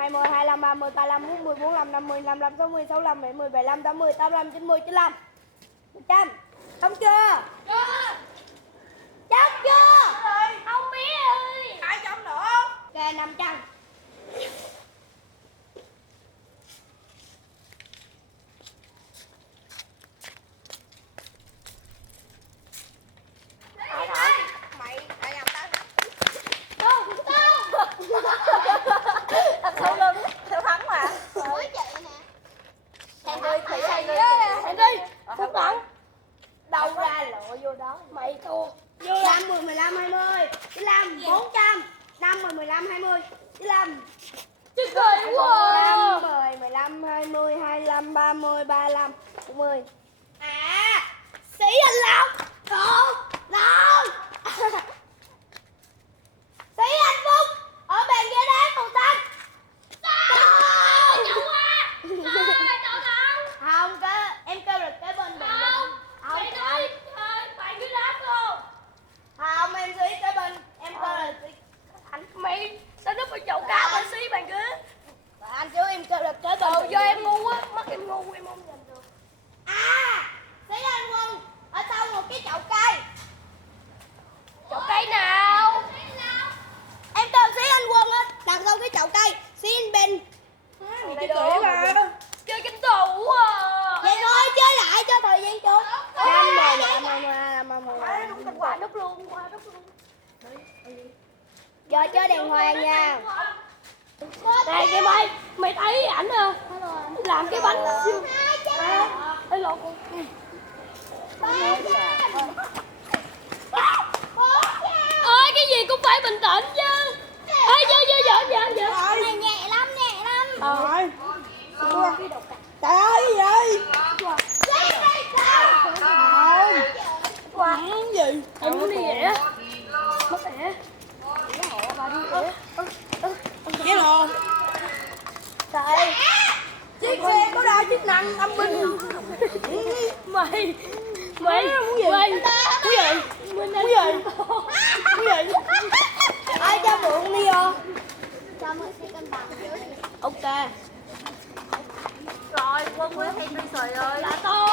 20, 25, 30, 35, 40, 45, 50, 55, 60, 65, 70, 75, 80, 85, 90, 95, 100. Xong chưa? Chắc chưa? Không biết ơi. 200 nữa. Ok, 500. Mày lại nhầm tao. Không luôn, Tao thắng mà. Mới chị nè. Thằng ơi, thầy thầy thằng ơi, không thắng. Đâu ra lộ vô đó. Mày thua. 5, 10, 15, 20, 15, 400. 5, 10, 15, 20, 15. Chứ cười quá. 5, 10, 15, 20, 25, 30, 35, 40. À, Sĩ Anh Long. Lộn. Sĩ Anh Phúc. Ở bàn ghế đá màu xanh. Chậu quá. Chậu nào? Không, em kêu là cái bên bàn ghế. Mày nói mày cứ đáp luôn. Không, em xí cái bên. Em kêu là Anh mày sao nó phải chậu cá mà xí bàn ghế? anh chứ em kêu là cái bên. Do em ngu á, mắt em ngu em không nhìn được. À, Sĩ Anh Quân ở sau một cái chậu cây. Chậu cây nào? Em kêu Sĩ Anh Quân á, đặt sau cái chậu cây. Sĩ Anh Ben. Mày chơi cười mà. Chơi game tủ à. Vậy thôi, chơi lại cho thời gian chút. 5, 10, 15, Qua đất luôn, qua đất luôn. giờ chơi đàng hoàng nha. Này cái mày thấy ảnh à? Làm cái bánh siêu. Ê lộn con. Ơi cái gì cũng phải bình tĩnh chứ. Ê giờ. Này nhẹ lắm. Rồi. Trời ơi, cái gì vậy? Không gì? Em muốn đi vậy mất rẻ. Cái đồ. Trời. Chiếc xe có đa chức năng âm binh. Mày Muốn gì? Cái gì? Cái gì? Cái gì? Ai cho mượn đi vô. cho mới xe cân bằng chứ. Ok. Rồi, Quân với Henry Sời ơi. Là to.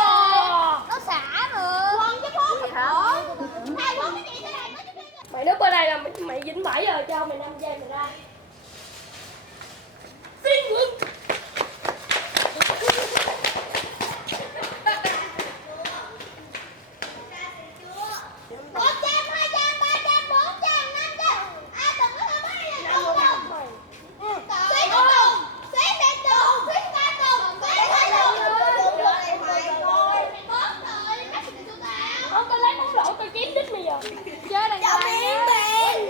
Nó xả mà. Quân chứ không. Gì hả? Hai quân cái gì thế này nó mày đứng bên đây là mày dính 7 giờ cho mày 5 giây mày ra. Xin quân. Không tao lấy món lẩu tao chém đít mày giờ. Chơi này Chồng Yến Ben.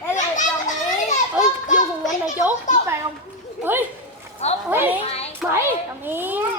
Đây là chồng Yến. Ơi vô cùng anh này chú. Có bàn không? Ơi. Ơi. Mày. Chồng Yến.